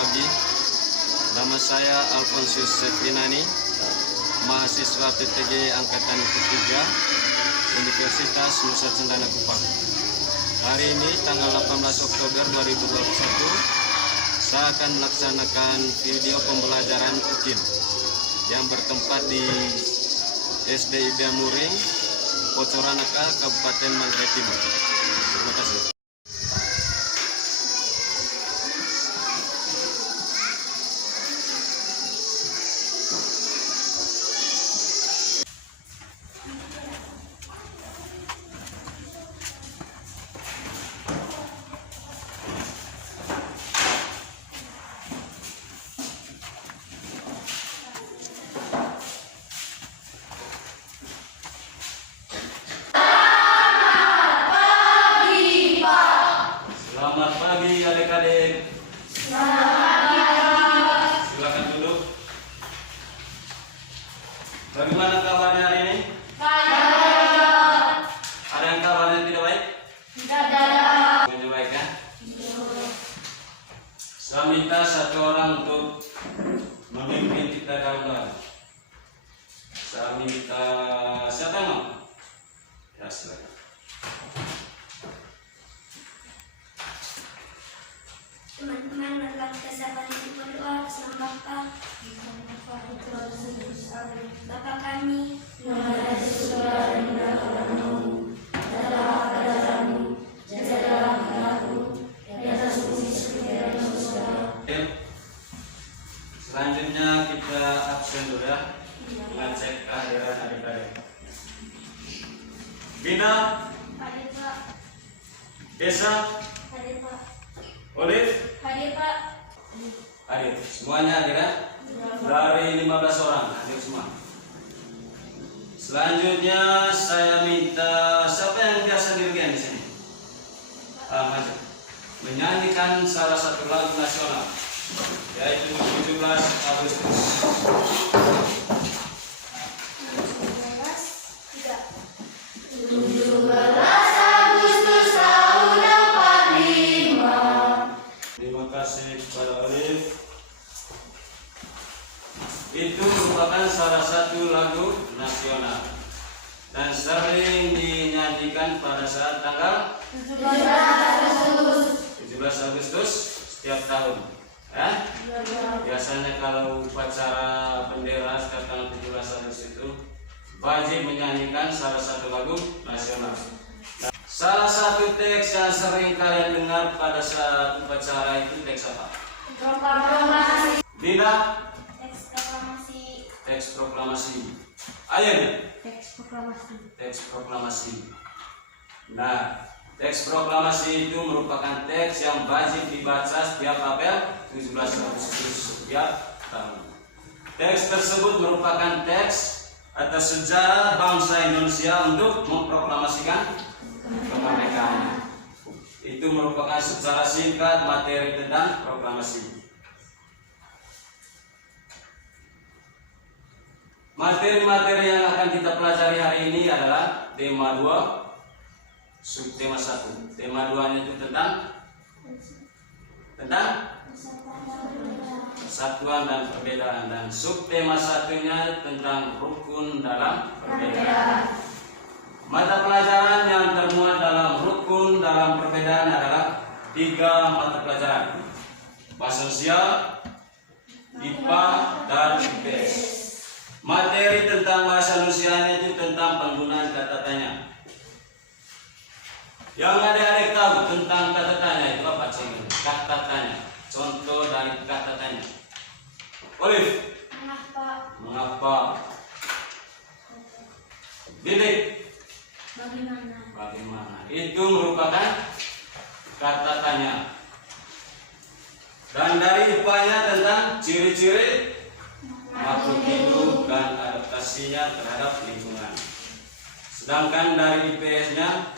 pagi. Nama saya Alfonsius Seprinani, mahasiswa PTG Angkatan ketiga Universitas Nusa Cendana Kupang. Hari ini tanggal 18 Oktober 2021, saya akan melaksanakan video pembelajaran UKIM yang bertempat di SD Ibda Muring, Pocoranaka, Kabupaten Manggarai Timur. Terima kasih. Selamat pagi adik-adik. Silakan duduk. Bagaimana kabarnya hari ini? Baik. Ada yang kabarnya tidak baik? Tidak ada. Semuanya baik ya? Saya minta satu orang untuk memimpin kita dalam doa. Saya minta siapa mau? Ya silakan. Teman-teman, marilah kita siapkan untuk berdoa bersama Bapa. Bapa kami, yang ada di surga, dimuliakanmu, datanglah kerajaanmu, jadilah kehendakmu di atas bumi seperti di surga. Selanjutnya kita absen dulu ya, mengecek kehadiran adik-adik. Bina, Hadir Pak. Desa, Hadir Pak. Olive, Hadir Pak. hadir. Semuanya hadir ya? Dari 15 orang hadir semua. Selanjutnya saya minta siapa yang biasa dirigen di sini? Maju. Menyanyikan salah satu lagu nasional, yaitu 17 Agustus. 17 Agustus tahun 45. Terima kasih kepada Olive. Itu merupakan salah satu lagu nasional dan sering dinyanyikan pada saat tanggal 17 Agustus setiap tahun. Ya? Biasanya kalau upacara bendera setiap tanggal 17 Agustus itu wajib menyanyikan salah satu lagu nasional. Nah, salah satu teks yang sering kalian dengar pada saat upacara itu teks apa? Proklamasi. Dina? Teks proklamasi. Teks proklamasi. Ayun? Teks proklamasi. Teks proklamasi. Nah, teks proklamasi itu merupakan teks yang wajib dibaca setiap apel 17 Agustus setiap tahun. Teks tersebut merupakan teks atas sejarah bangsa Indonesia untuk memproklamasikan kemerdekaan. Itu merupakan secara singkat materi tentang proklamasi. Materi-materi yang akan kita pelajari hari ini adalah tema 2, subtema 1. Tema 2-nya itu tentang persatuan dan perbedaan, dan subtema 1-nya tentang rukun dalam perbedaan. Mata pelajaran yang termuat dalam rukun dalam perbedaan adalah 3 mata pelajaran: bahasa Indonesia, IPA, dan IPS. Materi tentang bahasa Indonesia itu tentang penggunaan kata tanya. Yang adik-adik tahu tentang kata tanya itu apa? Kata tanya. Contoh dari kata tanya. Olive. Mengapa? Mengapa? Didik. Bagaimana? Bagaimana? Itu merupakan kata tanya. Dan dari IPA-nya tentang ciri-ciri makhluk hidup dan adaptasinya terhadap lingkungan. Sedangkan dari IPS-nya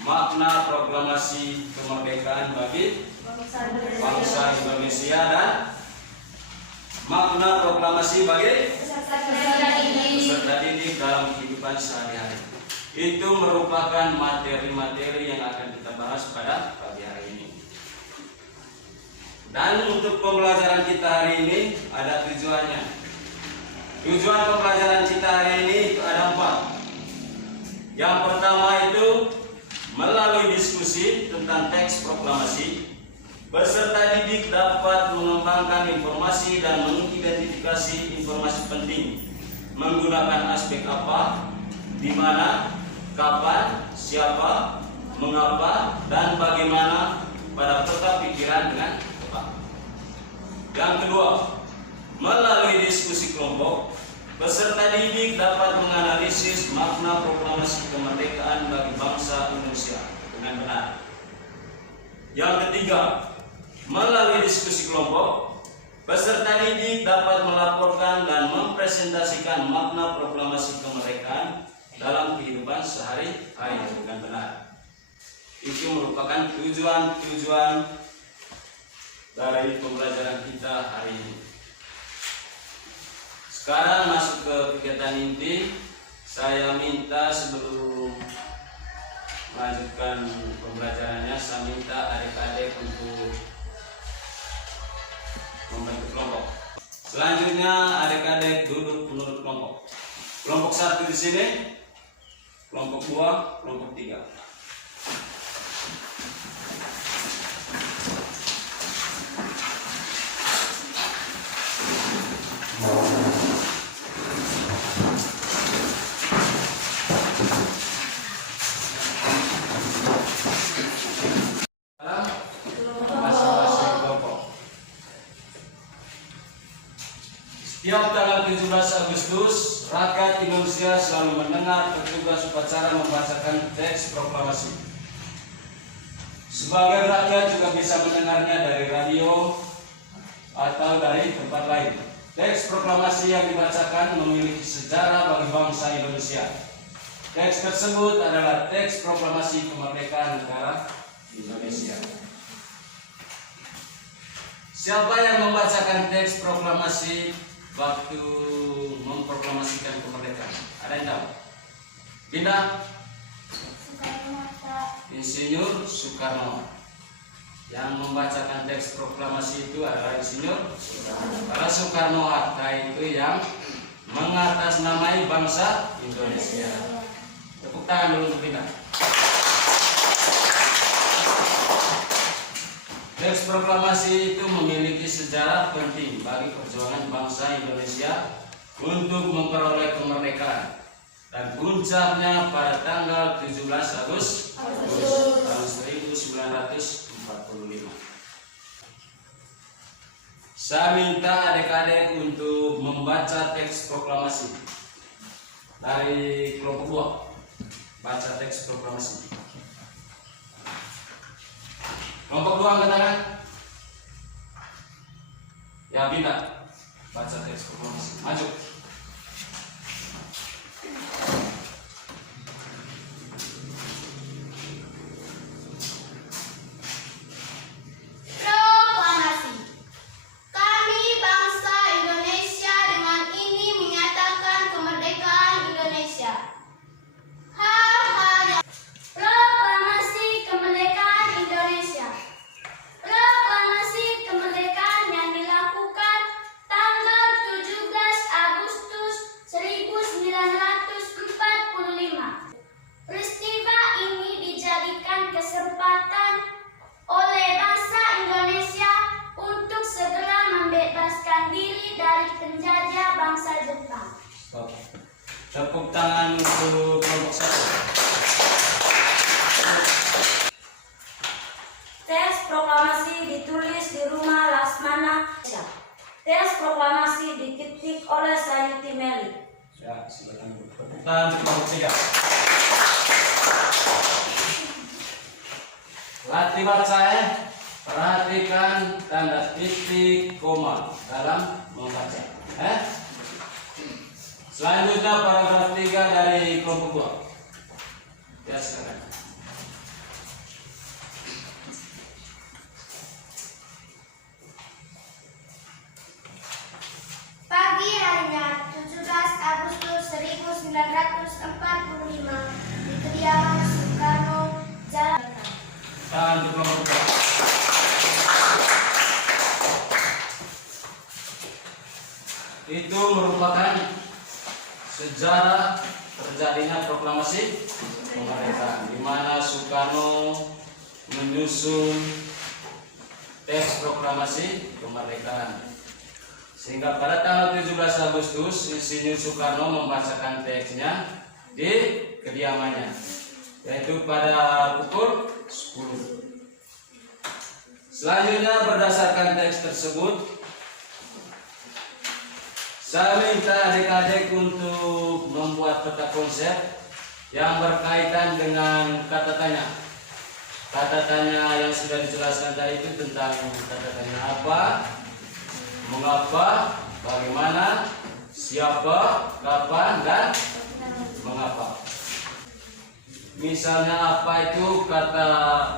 makna proklamasi kemerdekaan bagi bangsa Indonesia dan makna proklamasi bagi peserta didik dalam kehidupan sehari-hari. Itu merupakan materi-materi yang akan kita bahas pada pagi hari ini. Dan untuk pembelajaran kita hari ini ada tujuannya. Tujuan pembelajaran kita hari ini itu ada 4. Yang pertama itu melalui diskusi tentang teks proklamasi, peserta didik dapat mengembangkan informasi dan mengidentifikasi informasi penting menggunakan aspek apa, di mana, kapan, siapa, mengapa, dan bagaimana pada peta pikiran dengan tepat. Yang kedua, melalui diskusi kelompok, peserta didik dapat menganalisis makna proklamasi kemerdekaan bagi bangsa Indonesia dengan benar. Yang ketiga, melalui diskusi kelompok, peserta didik dapat melaporkan dan mempresentasikan makna proklamasi kemerdekaan dalam kehidupan sehari-hari dengan benar. Itu merupakan tujuan-tujuan dari pembelajaran kita hari ini. Sekarang masuk ke kegiatan inti. Saya minta sebelum melanjutkan pembelajarannya, saya minta adik-adik untuk membentuk kelompok. Selanjutnya adik-adik duduk menurut kelompok. Kelompok 1 di sini, kelompok 2, kelompok 3. Masing-masing kelompok. Setiap tanggal 17 Agustus, rakyat Indonesia selalu mendengar petugas upacara membacakan teks proklamasi. Sebagian rakyat juga bisa mendengarnya dari radio atau dari tempat lain. Teks proklamasi yang dibacakan memiliki sejarah bagi bangsa Indonesia. Teks tersebut adalah teks proklamasi kemerdekaan negara Indonesia. Siapa yang membacakan teks proklamasi waktu memproklamasikan kemerdekaan? Ada yang tahu? Bina? Insinyur Soekarno. Yang membacakan teks proklamasi itu adalah Insinyur Soekarno. Karena Soekarno-Hatta itu yang mengatasnamai bangsa Indonesia. Tepuk tangan dulu untuk Bina. Teks proklamasi itu memiliki sejarah penting bagi perjuangan bangsa Indonesia untuk memperoleh kemerdekaan. Dan puncaknya pada tanggal 17 Agustus tahun 1945. Saya minta adik-adik untuk membaca teks proklamasi dari kelompok 2. Baca teks proklamasi. Kelompok 2 angkat tangan. Ya, Bina. Baca teks proklamasi. Maju. Proklamasi. Kami bangsa Indonesia dengan ini menyatakan kemerdekaan Indonesia. Hal-hal yang proklamasi kemerdekaan Indonesia. Proklamasi kemerdekaan yang dilakukan tanggal 17 Agustus 1945. Peristiwa ini dijadikan kesempatan oleh bangsa Indonesia untuk segera membebaskan diri dari penjajah bangsa Jepang. Stop. Tepuk tangan untuk kelompok 1. Teks proklamasi ditulis di rumah Laksmana. Teks proklamasi diketik oleh Sayuti Meli. Ya, silakan. Tepuk tangan untuk kelompok 3. Latih baca ya. Perhatikan tanda titik koma dalam membaca. Selanjutnya paragraf 3 dari kelompok 2. Ya, silakan. Pagi harinya 17 Agustus 1945 di kediaman Soekarno, Jalan. Tangan untuk kelompok 2. sejarah terjadinya proklamasi kemerdekaan, di mana Soekarno menyusun teks proklamasi kemerdekaan. Sehingga pada tanggal 17 Agustus Insinyur Soekarno membacakan teksnya di kediamannya, yaitu pada pukul 10. Selanjutnya berdasarkan teks tersebut, saya minta adik-adik untuk membuat peta konsep yang berkaitan dengan kata tanya. Kata tanya yang sudah dijelaskan tadi itu tentang kata tanya apa, mengapa, bagaimana, siapa, kapan, dan mengapa. Misalnya apa itu kata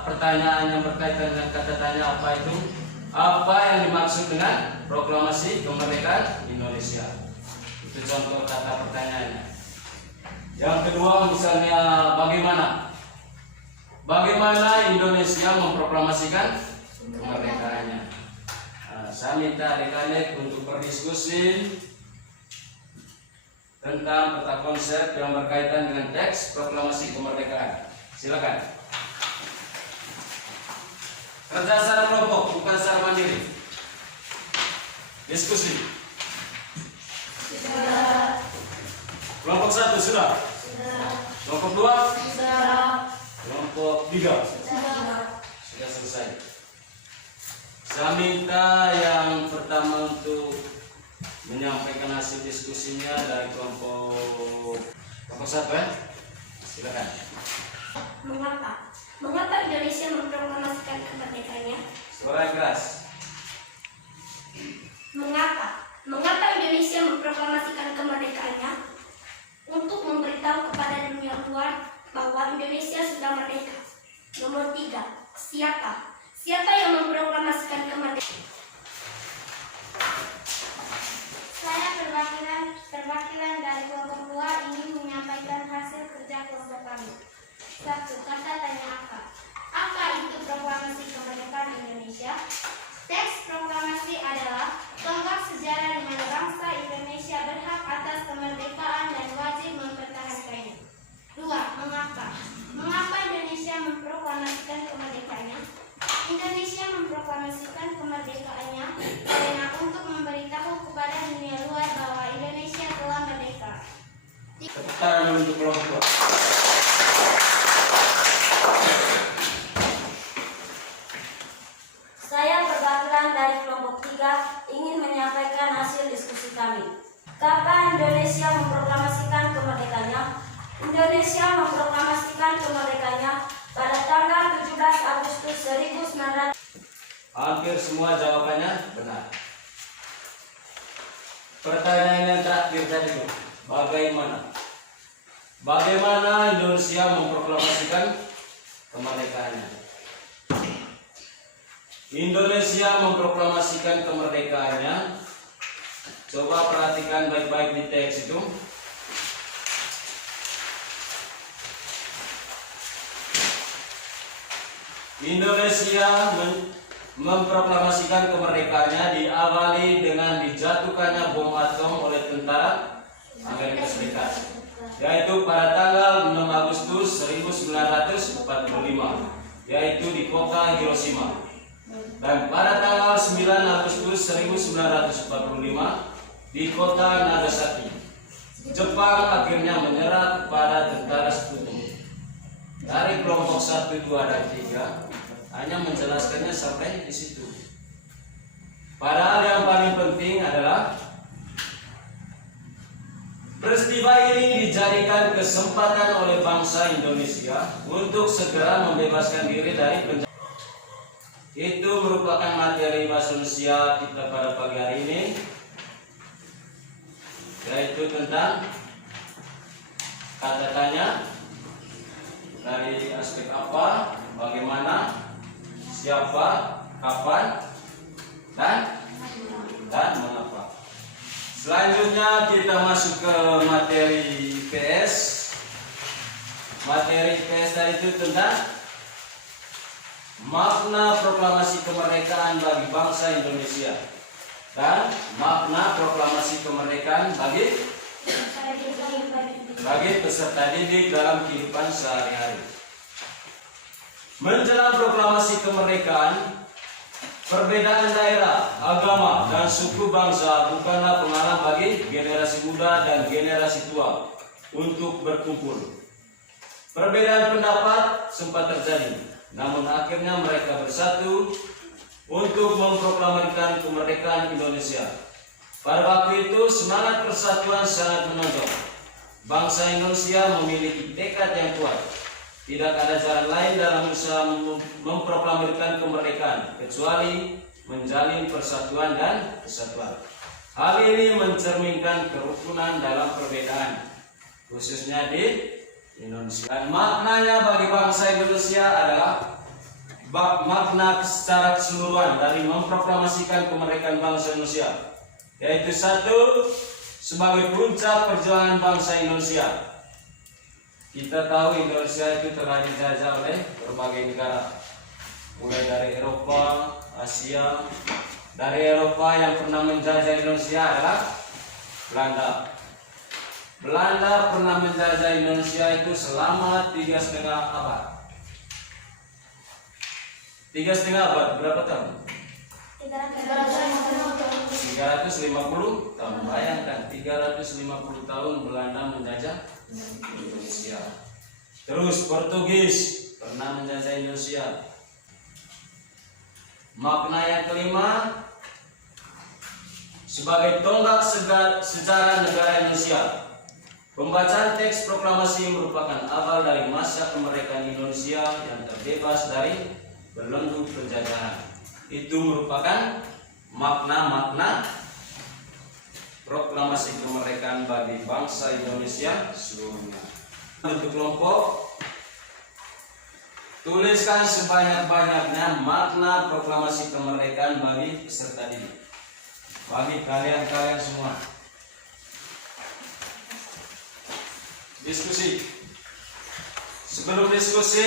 pertanyaan yang berkaitan dengan kata tanya apa itu? Apa yang dimaksud dengan proklamasi kemerdekaan Indonesia? Itu contoh kata pertanyaannya. Yang kedua misalnya bagaimana? Bagaimana Indonesia memproklamasikan kemerdekaannya? Nah, saya minta adik-adik untuk berdiskusi tentang peta konsep yang berkaitan dengan teks proklamasi kemerdekaan. Silakan. Kerja secara kelompok, bukan secara mandiri. Diskusi. Kelompok 1 sudah. Kelompok 2 Sudah. Kelompok 3 sudah selesai. Saya minta yang pertama untuk menyampaikan hasil diskusinya dari kelompok 1 ya. Silakan. Mengapa Indonesia memproklamasikan kemerdekaannya? Suara yang keras. Mengapa Indonesia memproklamasikan kemerdekaannya? Untuk memberitahu kepada dunia luar bahwa Indonesia sudah merdeka. Nomor 3, siapa? Siapa yang memproklamasikan kemerdekaan? Saya perwakilan dari kelompok 2 ingin menyampaikan hasil kerja kelompok kami. 1. Kata tanya apa? Apa itu proklamasi kemerdekaan Indonesia? Teks proklamasi adalah tonggak sejarah di mana bangsa Indonesia berhak atas kemerdekaan dan wajib mempertahankannya. 2. Mengapa? Mengapa Indonesia memproklamasikan kemerdekaannya? Indonesia memproklamasikan kemerdekaannya karena untuk memberitahu kepada dunia luar bahwa Indonesia telah merdeka. Tepuk tangan untuk kelompok. Saya perwakilan dari kelompok 3 ingin menyampaikan hasil diskusi kami. Kapan Indonesia memproklamasikan kemerdekaannya? Indonesia memproklamasikan kemerdekaannya pada tanggal 17 Agustus 1945. Hampir semua jawabannya benar. Pertanyaan yang terakhir tadi, bagaimana? Bagaimana Indonesia memproklamasikan kemerdekaannya? Indonesia memproklamasikan kemerdekaannya. Coba perhatikan baik-baik di teks itu. Indonesia memproklamasikan kemerdekaannya diawali dengan dijatuhkannya bom atom oleh tentara Amerika Serikat, yaitu pada tanggal 6 Agustus 1945, yaitu di kota Hiroshima. Dan pada tanggal 9 Agustus 1945 di kota Nagasaki, Jepang akhirnya menyerah kepada tentara sekutu. Dari kelompok 1, 2, dan 3 hanya menjelaskannya sampai di situ. Padahal yang paling penting adalah peristiwa ini dijadikan kesempatan oleh bangsa Indonesia untuk segera membebaskan diri dari penjara. Itu merupakan materi bahasa Indonesia kita pada pagi hari ini, yaitu tentang kata tanya dari aspek apa, bagaimana, siapa, kapan, dan mengapa. Selanjutnya kita masuk ke materi PS. Materi PS tadi itu tentang makna proklamasi kemerdekaan bagi bangsa Indonesia dan makna proklamasi kemerdekaan bagi bagi peserta didik dalam kehidupan sehari-hari. Menjelang proklamasi kemerdekaan, perbedaan daerah, agama, dan suku bangsa bukanlah penghalang bagi generasi muda dan generasi tua untuk berkumpul. Perbedaan pendapat sempat terjadi, namun akhirnya mereka bersatu untuk memproklamasikan kemerdekaan Indonesia. Pada waktu itu semangat persatuan sangat menonjol. Bangsa Indonesia memiliki tekad yang kuat. Tidak ada jalan lain dalam usaha memproklamasikan kemerdekaan kecuali menjalin persatuan dan kesatuan. Hal ini mencerminkan kerukunan dalam perbedaan, khususnya di Indonesia. Dan maknanya bagi bangsa Indonesia adalah makna secara keseluruhan dari memproklamasikan kemerdekaan bangsa Indonesia, yaitu satu, sebagai puncak perjuangan bangsa Indonesia. Kita tahu Indonesia itu telah dijajah oleh berbagai negara, mulai dari Eropa, Asia. Dari Eropa yang pernah menjajah Indonesia adalah Belanda. Belanda pernah menjajah Indonesia itu selama 3,5 abad. 3,5 abad, berapa tahun? 350 tahun. Bayangkan 350 tahun Belanda menjajah Indonesia. Terus Portugis pernah menjajah Indonesia. Makna yang kelima, sebagai tonggak sejarah negara Indonesia. Pembacaan teks proklamasi merupakan awal dari masa kemerdekaan Indonesia yang terbebas dari belenggu penjajahan. Itu merupakan makna-makna proklamasi kemerdekaan bagi bangsa Indonesia seluruhnya. Untuk kelompok, tuliskan sebanyak-banyaknya makna proklamasi kemerdekaan bagi peserta didik, bagi kalian-kalian semua. Diskusi. Sebelum diskusi,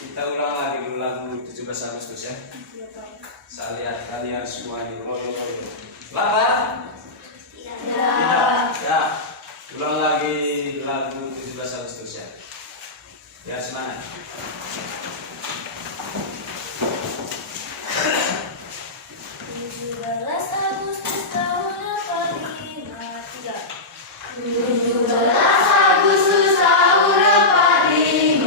kita ulang lagi dulu lagu 17 Agustus ya. Saya lihat kalian semua ini royo. Lapar? Tidak. Ya. Ulang lagi lagu 17 Agustus ya. Ya, semangat. 17 Agustus tahun 45. 17 Agustus tahun 45,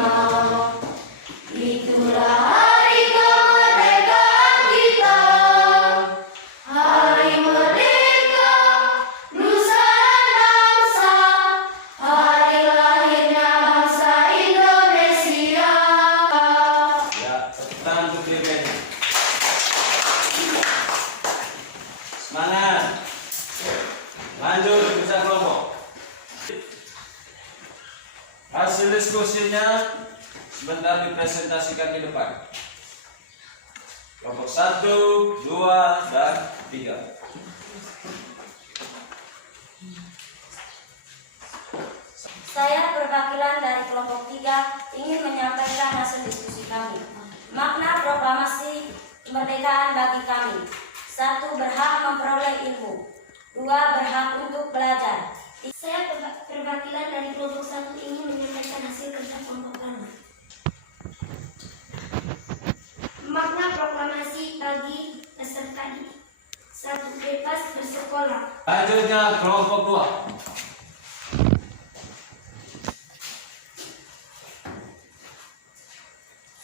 itulah hari kemerdekaan kita, hari merdeka nusa dan bangsa, hari lahirnya bangsa Indonesia. Ya, tepuk tangan untuk diri kalian. Semangat. Lanjut kerja kelompok. Hasil diskusinya sebentar dipresentasikan di depan. Kelompok 1, 2, dan 3. Saya perwakilan dari kelompok 3 ingin menyampaikan hasil diskusi kami. Makna proklamasi kemerdekaan bagi kami: 1. Berhak memperoleh ilmu. 2. Berhak untuk belajar. Saya perwakilan dari kelompok 1 ingin menyampaikan hasil kerja kelompok kami. Makna proklamasi bagi peserta didik: 1. Bebas bersekolah. Lanjutnya kelompok 2.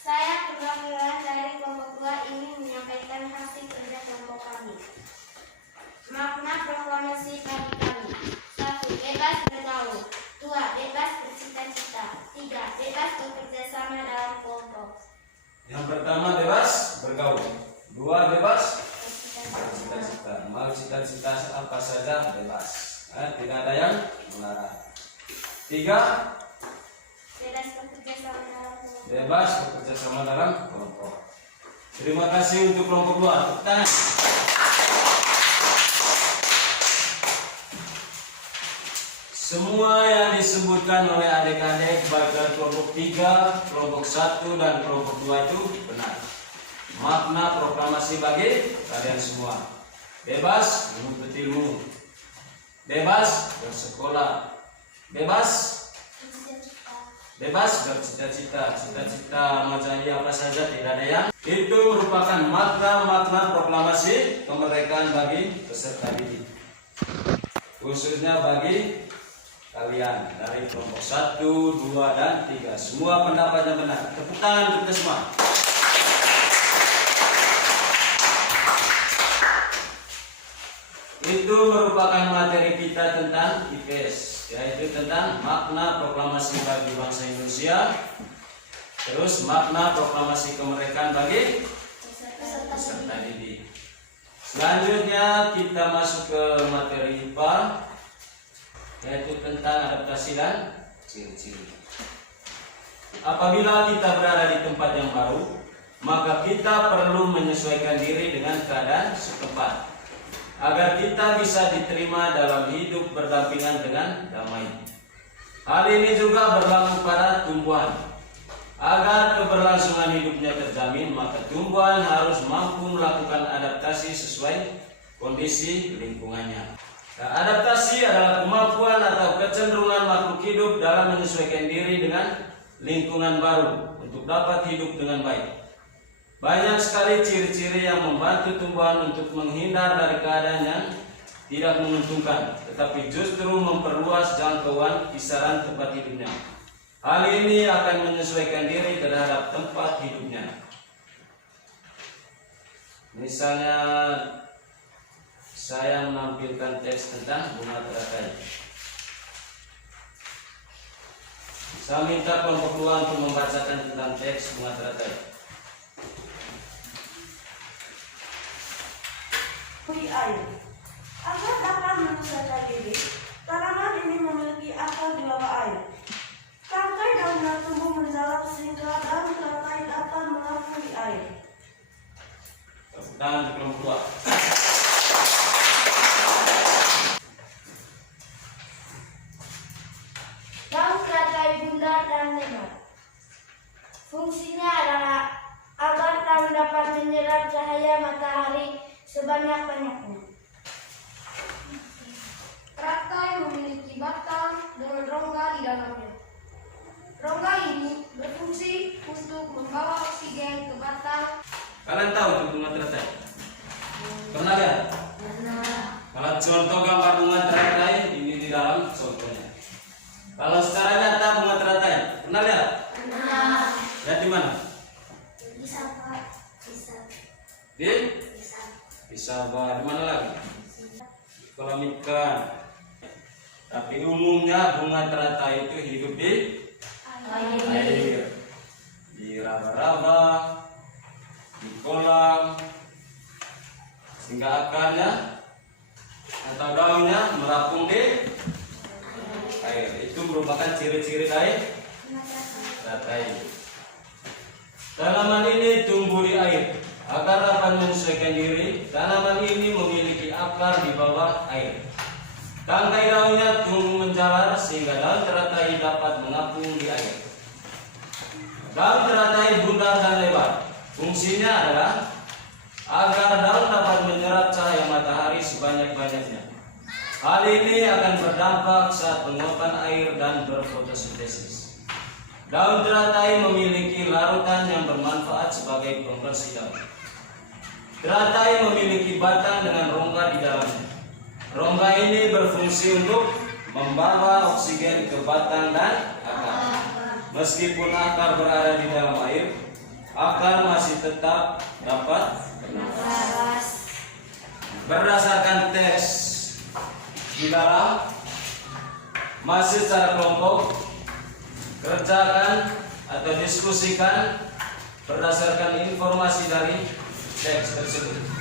Saya perwakilan dari kelompok 2 ingin menyampaikan hasil kerja kelompok kami. Makna proklamasi bagi kami: 1. Bebas bergaul. 2. Bebas bercita-cita. 3. Bebas bekerja sama dalam kelompok. Yang pertama bebas bergaul. 2 bebas Bercita-cita. cita-cita. Mau cita-cita apa saja bebas. Tidak ada yang melarang. 3 Bebas bekerja sama dalam kelompok. bebas bekerja sama dalam kelompok. Terima kasih untuk kelompok 2. Tepuk tangan. Semua yang disebutkan oleh adik-adik baik dari kelompok 3, kelompok 1, dan kelompok 2 itu benar. Makna proklamasi bagi kalian semua: bebas menuntut ilmu, bebas bersekolah, bebas bercita-cita. Cita-cita macamnya apa saja tidak ada yang. Itu merupakan makna-makna proklamasi kemerdekaan bagi peserta didik, khususnya bagi kalian dari kelompok 1, 2, dan 3. Semua pendapatnya benar. Tepuk tangan untuk kita semua. Itu merupakan materi kita tentang IPS, yaitu tentang makna proklamasi bagi bangsa Indonesia, terus makna proklamasi kemerdekaan bagi peserta didik. Selanjutnya kita masuk ke materi IPA, yaitu tentang adaptasi dan ciri-ciri. Apabila kita berada di tempat yang baru, maka kita perlu menyesuaikan diri dengan keadaan setempat, agar kita bisa diterima dalam hidup berdampingan dengan damai. Hal ini juga berlaku pada tumbuhan. Agar keberlangsungan hidupnya terjamin, maka tumbuhan harus mampu melakukan adaptasi sesuai kondisi lingkungannya. Nah, adaptasi adalah kemampuan atau kecenderungan makhluk hidup dalam menyesuaikan diri dengan lingkungan baru untuk dapat hidup dengan baik. Banyak sekali ciri-ciri yang membantu tumbuhan untuk menghindar dari keadaan yang tidak menguntungkan, tetapi justru memperluas jangkauan kisaran tempat hidupnya. Hal ini akan menyesuaikan diri terhadap tempat hidupnya. Misalnya, saya menampilkan teks tentang bunga teratai. Saya minta kelompok 2 untuk membacakan tentang teks bunga teratai. Air. Agar dapat menyesuaikan diri, tanaman ini memiliki akar di bawah air. Tangkai daunnya tumbuh mendalam sehingga daun teratai dapat mengapung di air. Tepuk tangan untuk kelompok 2. Daun teratai bundar dan lebar. Fungsinya adalah agar daun dapat menyerap cahaya matahari sebanyak-banyaknya. Teratai memiliki batang dengan rongga di dalamnya. Rongga ini berfungsi untuk membawa oksigen ke batang. Kalian tahu itu bunga teratai? Pernah lihat? Kalau contoh gambar bunga teratai ini di dalam contohnya. Kalau secara nyata bunga teratai, pernah lihat? Pernah. Lihat di mana? Bisa Pak, bisa. Di? Bisa di mana lagi? Kolam ikan. Tapi umumnya bunga teratai itu hidup di air, di raba-raba, di kolam, sehingga akarnya atau daunnya merapung di air. Itu merupakan ciri-ciri dari teratai. Tanaman ini tumbuh di air. Agar dapat menyesuaikan diri, tanaman ini memiliki akar di bawah air. Tangkai daunnya tumbuh menjalar sehingga daun teratai dapat mengapung di air. Daun teratai bundar dan lebar. Fungsinya adalah agar daun dapat menyerap cahaya matahari sebanyak-banyaknya. Hal ini akan berdampak saat penguapan air dan berfotosintesis. Daun teratai memiliki larutan yang bermanfaat sebagai pembersih daun. Teratai memiliki batang dengan rongga di dalamnya. Rongga ini berfungsi untuk membawa oksigen ke batang dan akar. Meskipun akar berada di dalam air, akar masih tetap dapat bernafas. Berdasarkan teks di dalam, masih secara kelompok, kerjakan atau diskusikan berdasarkan informasi dari teks tersebut.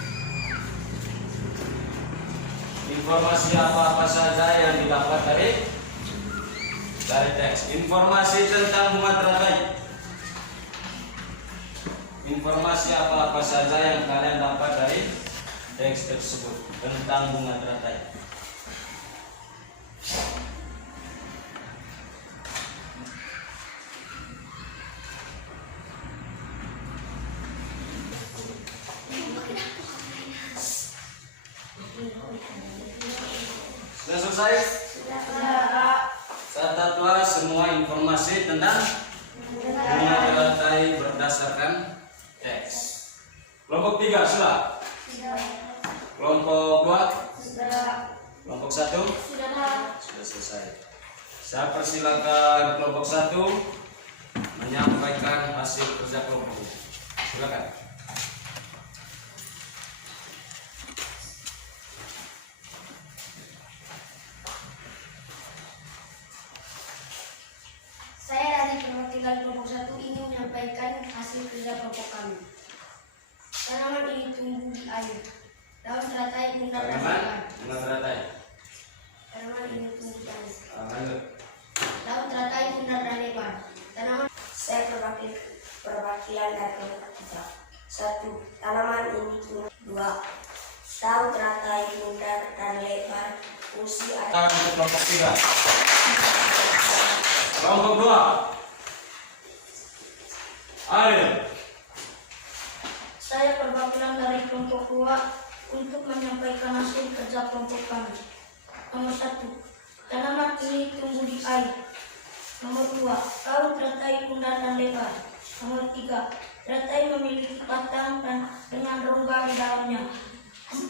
Informasi apa-apa saja yang didapat dari teks. Informasi tentang bunga teratai. Informasi apa-apa saja yang kalian dapat dari teks tersebut tentang bunga teratai. Sudah selesai? selesai? Catatlah semua informasi tentang bunga teratai berdasarkan teks. Kelompok 3 sudah? Kelompok 2? Kelompok 1? Sudah selesai. Saya persilakan kelompok 1 menyampaikan hasil kerja kelompoknya. Silakan. Saya dari perwakilan kelompok 1 ingin menyampaikan hasil kerja kelompok kami. Tanaman ini tumbuh di air. Daun teratai bundar dan lebar. Bunga teratai. Tanaman ini tumbuh di air. Lanjut. Daun teratai bundar dan lebar. Tanaman. Saya perwakilan dari kelompok 3. 1. Tanaman ini tumbuh. 2. Daun teratai bundar dan lebar. Fungsi air. Untuk kelompok 3. Kelompok 2. Ayo. Saya perwakilan dari kelompok 2 untuk menyampaikan hasil kerja kelompok kami. Nomor 1. Tanaman ini tumbuh di air. Nomor 2. Daun teratai bundar dan lebar. Nomor 3. Teratai memiliki batang dan dengan rongga di dalamnya. 4.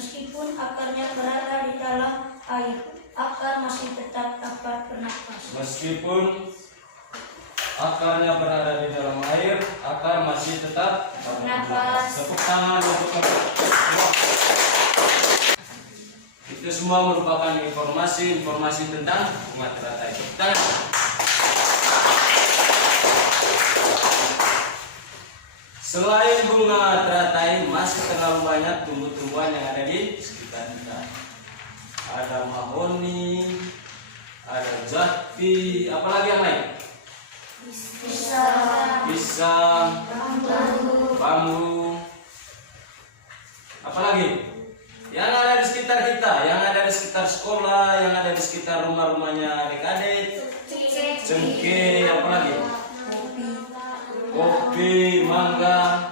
Meskipun akarnya berada di dalam air, akar masih tetap dapat bernafas. Meskipun akarnya berada di dalam air, akar masih tetap bernafas. Tepuk tangan untuk kelompok 2. Itu semua merupakan informasi tentang bunga teratai. Tepuk tangan. Selain bunga teratai, masih terlalu banyak tumbuh-tumbuhan yang ada di sekitar kita. Ada mahoni, ada jati, apalagi yang lain? Pisang, bambu, apalagi? Yang ada di sekitar kita, yang ada di sekitar sekolah, yang ada di sekitar rumah-rumahnya adik-adik, cengkeh, apalagi? Kopi, mangga.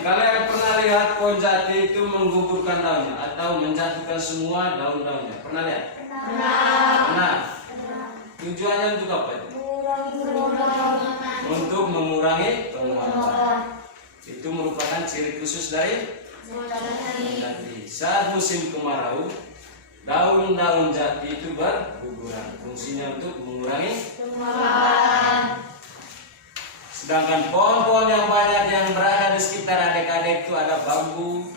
Kalian pernah lihat pohon jati itu menggugurkan daunnya atau menjatuhkan semua daun-daunnya? Pernah lihat? Pernah. Tujuannya untuk apa itu? Untuk mengurangi penguapan. Itu merupakan ciri khusus dari jati. Saat musim kemarau, daun-daun jati itu berguguran. Fungsinya untuk mengurangi penguapan. Sedangkan pohon-pohon yang banyak yang berada di sekitar adik-adik itu ada bambu,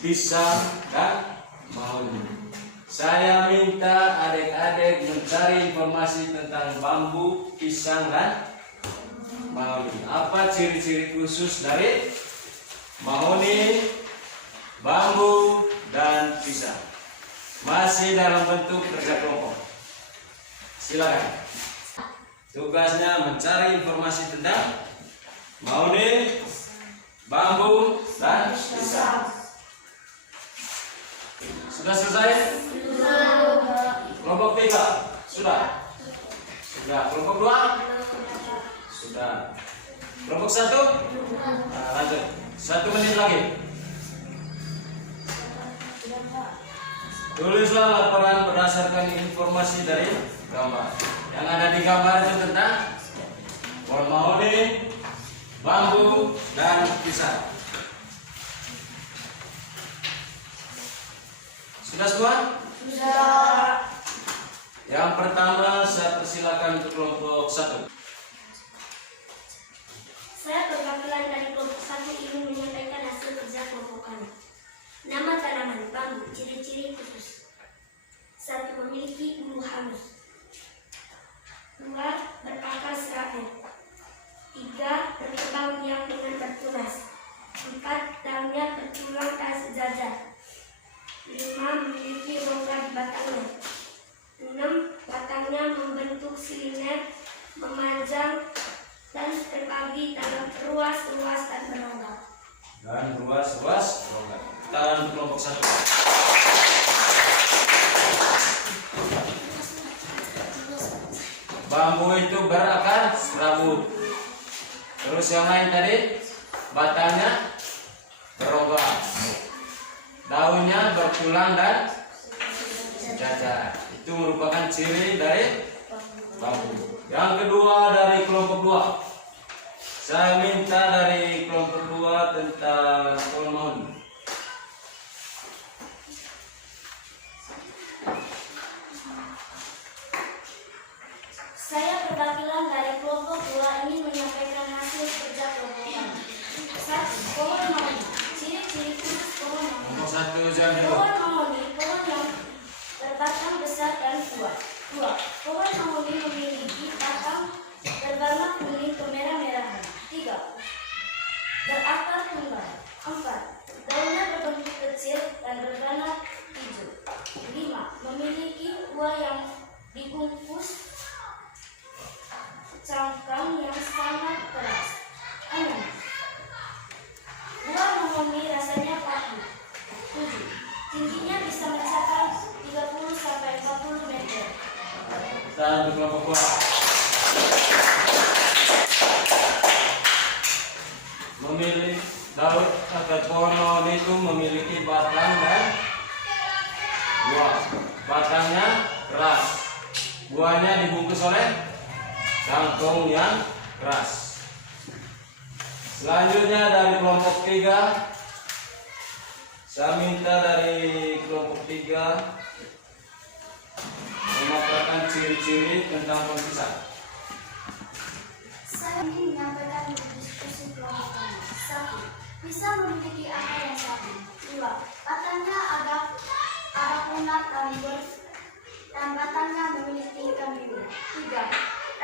pisang, dan mahoni. Saya minta adik-adik mencari informasi tentang bambu, pisang, dan mahoni. Apa ciri-ciri khusus dari mahoni, bambu, dan pisang? Masih dalam bentuk kerja kelompok. Silakan. Tugasnya mencari informasi tentang mahoni, bambu, dan pisang. Sudah selesai? Kelompok 3? Sudah? Sudah. Kelompok 2? Sudah. Kelompok 1? Nah, lanjut. 1 menit lagi. Tulislah laporan berdasarkan informasi dari gambar. Yang ada di gambar itu tentang pohon mahoni, bambu, dan pisang. Sudah semua? Sudah. Yang pertama saya persilakan untuk kelompok 1. Saya perwakilan dari kelompok 1 ingin menyampaikan hasil kerja kelompok kami. Nama tanaman bambu, ciri-ciri khusus. 1. Memiliki bulu halus. 2. Berakar serabut. 3. Berkembang biak dengan bertunas. 4. Daunnya bertulang dan sejajar. 5. Memiliki rongga di batangnya. 6. Batangnya membentuk silinder, memanjang, dan terbagi dalam ruas-ruas dan berongga. Dan ruas-ruas rongga. Tangan kelompok 1. Bambu itu berakar serabut. Terus yang lain tadi batangnya berongga, daunnya bertulang dan sejajar. Itu merupakan ciri dari bambu. Yang kedua dari kelompok 2. Saya minta dari kelompok 2 tentang pohon mahoni. Saya perwakilan dari kelompok 2 ingin menyampaikan hasil kerja kelompok kami. 1. Pohon mahoni. Ciri-ciri khusus pohon mahoni. Nomor 1 jangan dulu. Pohon mahoni, pohon yang berbatang besar dan kuat. 2. Pohon mahoni memiliki batang berwarna kuning kemerah-merahan. 3. Berakar tunggal. 4. Daunnya berbentuk kecil dan berwarna hijau. 5. Memiliki buah yang dibungkus cangkang yang sangat keras. 6. Buah mahoni rasanya pahit. 7. Tingginya bisa mencapai 30-40 meter. Dan untuk kelompok 2. Memilih daun atau pohon mahoni itu memiliki batang dan buah. Batangnya keras. Buahnya dibungkus oleh cangkong yang keras. Selanjutnya dari kelompok 3. Saya minta dari kelompok 3 memaparkan ciri-ciri tentang pohon pisang. Saya ingin menyampaikan diskusi kelompok kami. 1. Pisang memiliki akar yang rapi. 2. Batangnya agak lunak dan batangnya memiliki ikan biru. 3.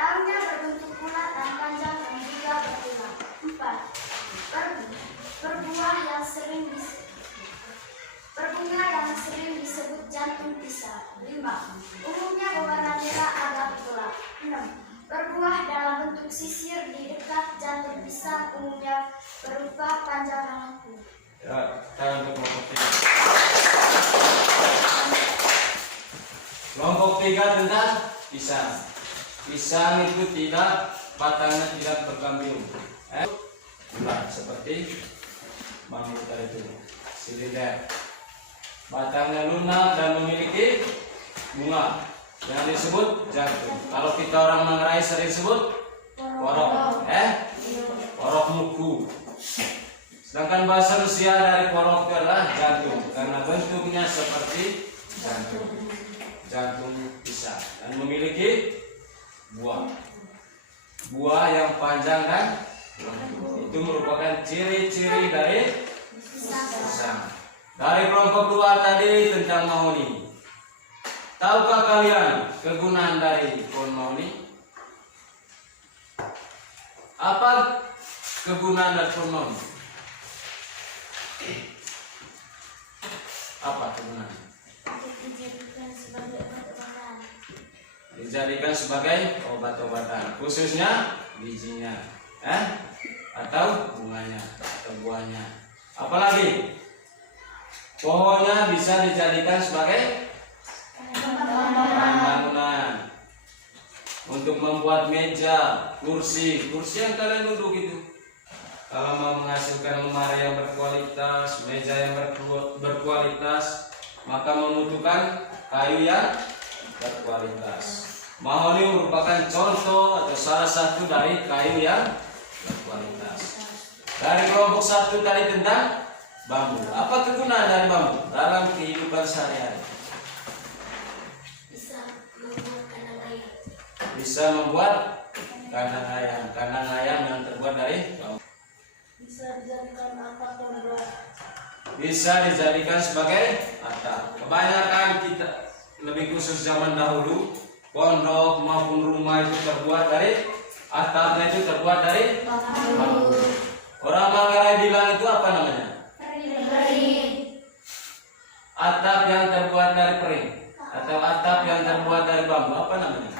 Daunnya berbentuk bulat dan panjang dan juga bertulang. 4. Berbunga yang sering disebut jantung pisang. 5. Umumnya berwarna merah agak gelap. 6. Berbuah dalam bentuk sisir di dekat jantung pisang, umumnya berupa panjang dan lengkung. Ya, kita untuk kelompok 3. Kelompok 3 tentang pisang. Pisang itu batangnya tidak berkambing. Bulat seperti bambu tadi itu. Silinder. Batangnya lunak dan memiliki bunga yang disebut jantung. Kalau kita orang Manggarai sering sebut porok. Porok muku. Sedangkan bahasa Rusia dari porok adalah jantung karena bentuknya seperti jantung. Jantung pisang dan memiliki buah yang panjang dan lembut. Itu merupakan ciri-ciri dari pisang. Dari kelompok 2 tadi tentang mahoni. Tahukah kalian kegunaan dari pohon mahoni? Apa kegunaan dari pohon mahoni? Apa kegunaan? Dijadikan sebagai obat-obatan, khususnya bijinya, atau bunganya, atau buahnya. Apalagi pohonnya bisa dijadikan sebagai bahan bangunan untuk membuat meja, kursi yang kalian duduk itu. Kalau mau menghasilkan lemari yang berkualitas, meja yang berkualitas, maka membutuhkan kayu yang berkualitas. Mahoni merupakan contoh atau salah satu dari kayu yang berkualitas. Dari kelompok 1 tadi tentang bambu. Apa kegunaan dari bambu dalam kehidupan sehari-hari? Bisa membuat kandang ayam. Kandang ayam yang terbuat dari bambu. Bisa dijadikan atap pondok. Bisa dijadikan sebagai atap. Kebanyakan kita, lebih khusus zaman dahulu, pondok maupun rumah itu terbuat dari atapnya itu terbuat dari bambu. Orang Manggarai bilang itu apa namanya? Atap yang terbuat dari pering atau atap yang terbuat dari bambu apa namanya?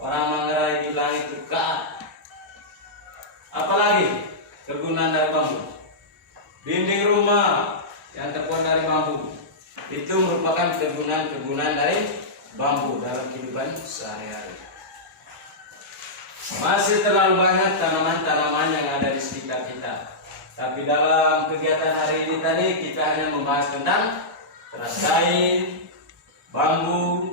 Orang Manggarai bilang itu kaat. Apalagi kegunaan dari bambu? Dinding rumah yang terbuat dari bambu itu merupakan kegunaan dari bambu dalam kehidupan sehari-hari. Masih terlalu banyak tanaman-tanaman yang ada di sekitar kita. Tapi dalam kegiatan hari ini tadi kita hanya membahas tentang kain, bambu,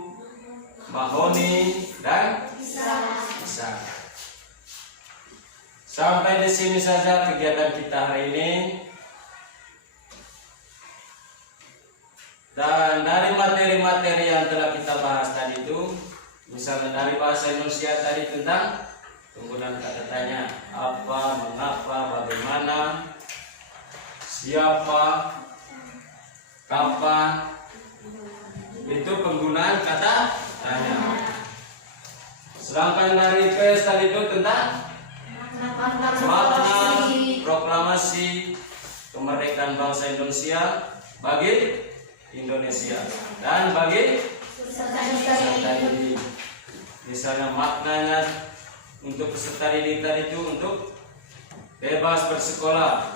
mahoni, dan pisang. Sampai di sini saja kegiatan kita hari ini. Dan dari materi-materi yang telah kita bahas tadi itu, misalnya dari bahasa Indonesia tadi tentang penggunaan kata tanya, apa, mengapa, bagaimana, siapa, kapan, itu penggunaan kata tanya. Sedangkan dari IPS tadi itu tentang makna proklamasi kemerdekaan bangsa Indonesia bagi Indonesia dan bagi peserta didik. Misalnya maknanya untuk peserta didik tadi itu untuk bebas bersekolah.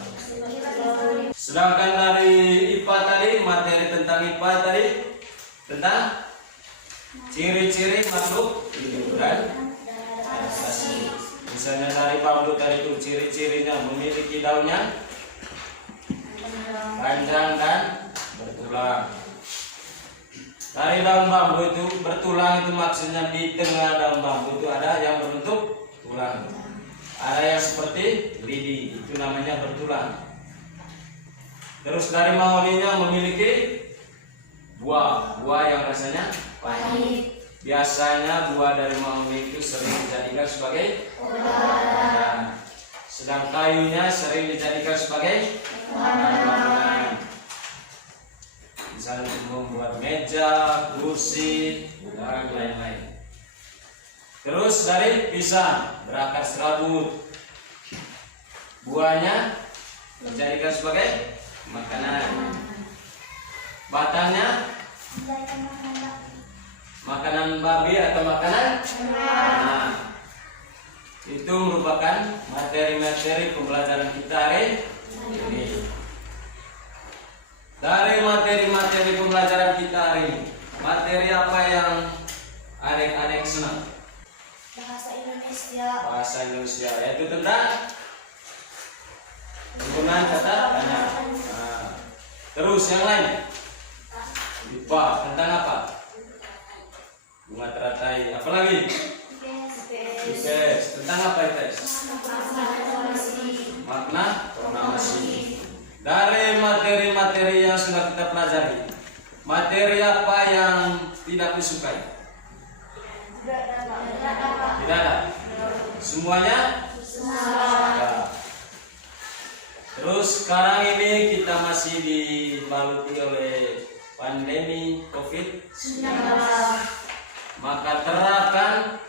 Sedangkan dari IPA tadi, materi tentang IPA tadi tentang ciri-ciri makhluk hidup dan adaptasi. Misalnya dari bambu tadi itu ciri-cirinya memiliki daunnya panjang dan bertulang. Dari daun bambu itu bertulang itu maksudnya di tengah daun bambu itu ada yang berbentuk tulang. Ada yang seperti lidi, itu namanya bertulang. Terus dari mahoninya memiliki buah yang rasanya pahit. Biasanya buah dari mahoni itu sering dijadikan sebagai obat. Sedang kayunya sering dijadikan sebagai bangunan. Misalnya untuk membuat meja, kursi, dan lain-lain. Terus dari pisang berakar serabut, buahnya dijadikan sebagai makanan. Batangnya makanan babi atau makanan ternak. Itu merupakan materi-materi pembelajaran kita hari ini. Dari materi-materi pembelajaran kita hari ini, materi apa yang adik-adik senang? Bahasa Indonesia. Bahasa Indonesia, yaitu tentang penggunaan kata tanya. Nah, terus yang lain, IPA tentang apa? Bunga teratai. Apa lagi? IPS tentang apa IPS? Makna proklamasi. Dari materi-materi yang sudah kita pelajari, materi apa yang tidak disukai? Tidak ada. Semuanya suka. Terus sekarang ini kita masih dibaluti oleh pandemi COVID-19. Maka terapkan